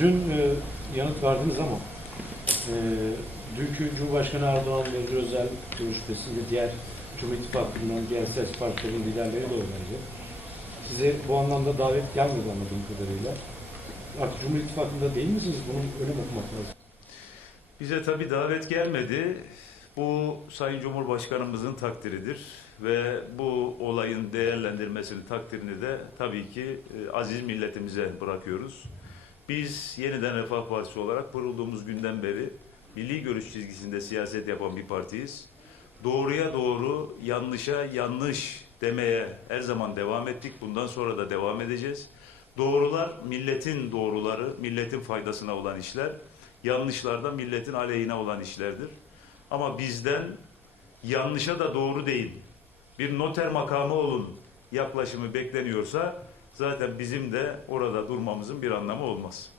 Dün e, yanıt verdiniz ama e, dünkü Cumhurbaşkanı Erdoğan ve Özel görüşmesinde diğer Cumhur İttifakı'ndan diğer siyasi partilerin liderleri de oynayacak. Size bu anlamda davet gelmedi anladığım kadarıyla. Artık Cumhur İttifakı'nda değil misiniz? Bunu öyle mi okumak lazım? Bize tabii davet gelmedi. Bu Sayın Cumhurbaşkanımızın takdiridir ve bu olayın değerlendirmesini, takdirini de tabii ki e, aziz milletimize bırakıyoruz. Biz yeniden Refah Partisi olarak kurulduğumuz günden beri milli görüş çizgisinde siyaset yapan bir partiyiz. Doğruya doğru, yanlışa yanlış demeye her zaman devam ettik. Bundan sonra da devam edeceğiz. Doğrular milletin doğruları, milletin faydasına olan işler. Yanlışlar da milletin aleyhine olan işlerdir. Ama bizden yanlışa da doğru değil. Bir noter makamı olun yaklaşımı bekleniyorsa zaten bizim de orada durmamızın bir anlamı olmaz.